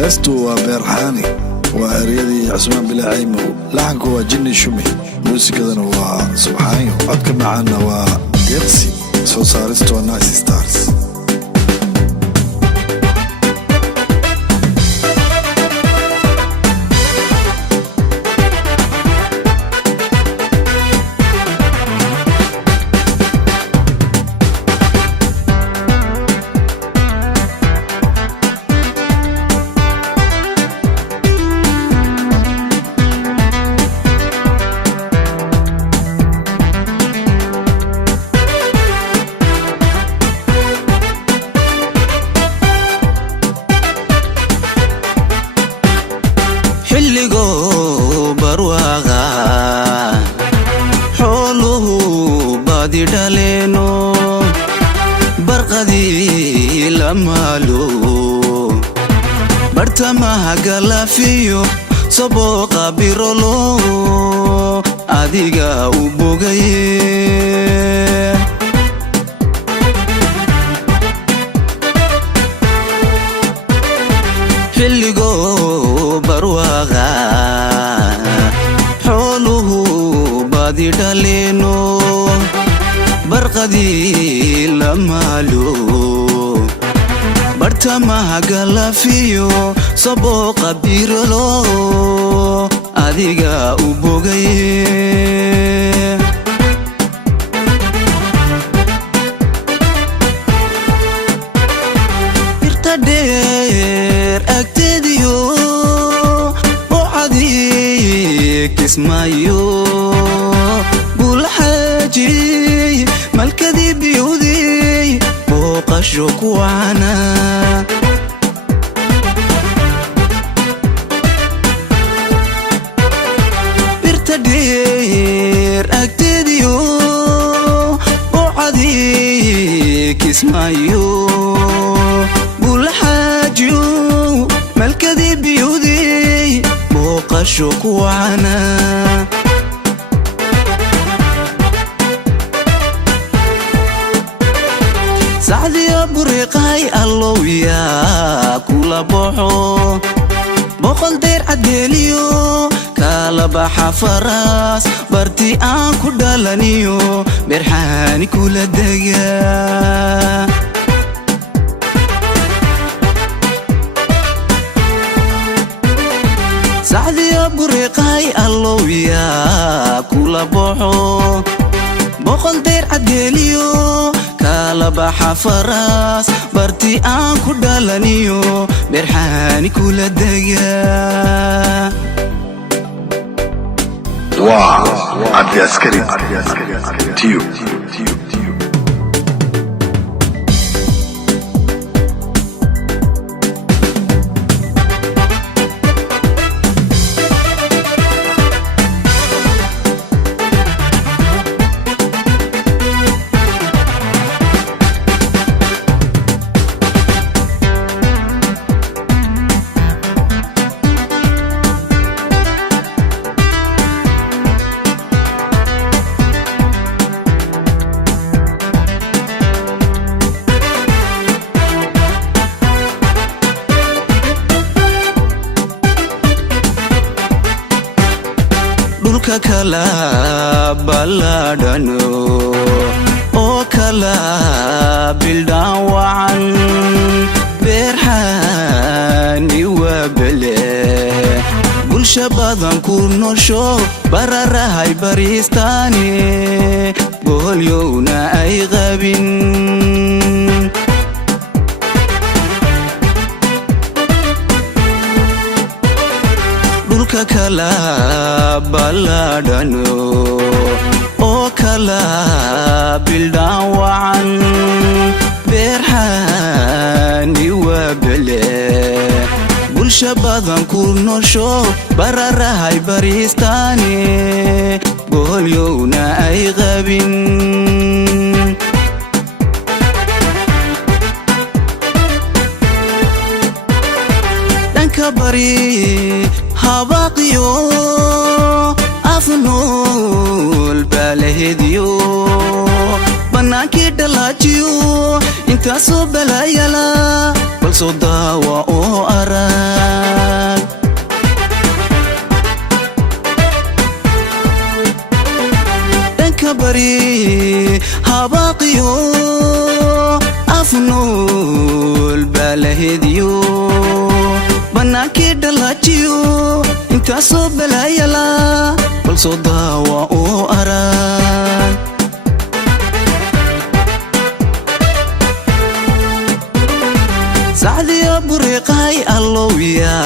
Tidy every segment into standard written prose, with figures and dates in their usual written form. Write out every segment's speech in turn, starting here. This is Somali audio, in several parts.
هستو وبرحاني وأريدي عثمان بلا عيمو لحنك هو جني شمي موسيقى هو سبحانه عدك معنا وقرسي سو سارستو نايس ستارز xilligo barwaqa xooluhu baadi dhaleeno barqadii la maalo bartamaha galafiyo sabooqa birolo adiga u bogaye xilligo barwaqa xooluhu baadi dhaleeno barqadii la maalo bartamaha galafiyo sabooqa birolo adiga u bogaye agteediyo oo cadiik ismaayo bulxaaji malkadii biyowday oo qasho ku waana birta dheer agteediyo oo cadiik ismaayo malkadii biyowday booqasho ku waana sacdiyo buriqay allowya kula boxo boqol deer cadeeliyo kala baxa faras barti aan ku dhalaniyo berxaani kula dega sacdiyo buriqay allowya kula boxo boqol deer cadeeliyo kala baxa faras barti aan ku dhalaniyo berxaani kula dega واو عبد عسكري تيو dhulka kala baladhano oo kala bildaan wacan beerxaani waa bele bulsha badan ku nosho bararahay bariistaani boholyowna ay qabin dhulka kala baladhano oo kala bildaan wacan beerxaani waa bele bulsha badan ku nosho bararahay bariistaani boholyowna ay qabin dhanka bari habaqiyo afnool balahediyo banaankii dhalaajiyo intaasoo balaayala balsoo daawa oo ara iyo afnool balahediyo banaankii dhalajiyo intaasoo balaayala balsoo daawa oo arag sacdiya buriqay allowya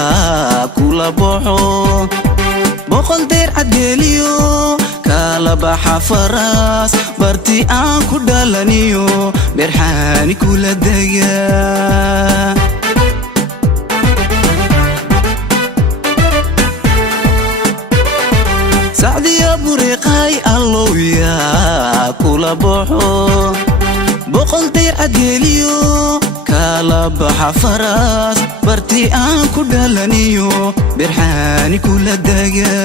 kula boxo boqol deer cadgeeliyo kala baxa faras barti aan ku dhalaniyo berxaani kula dega sacdiya buriqay allowya kula boxo boqol deer cadgeeliyo kala baxa faras barti aan ku dhalaniyo berxaani kula dega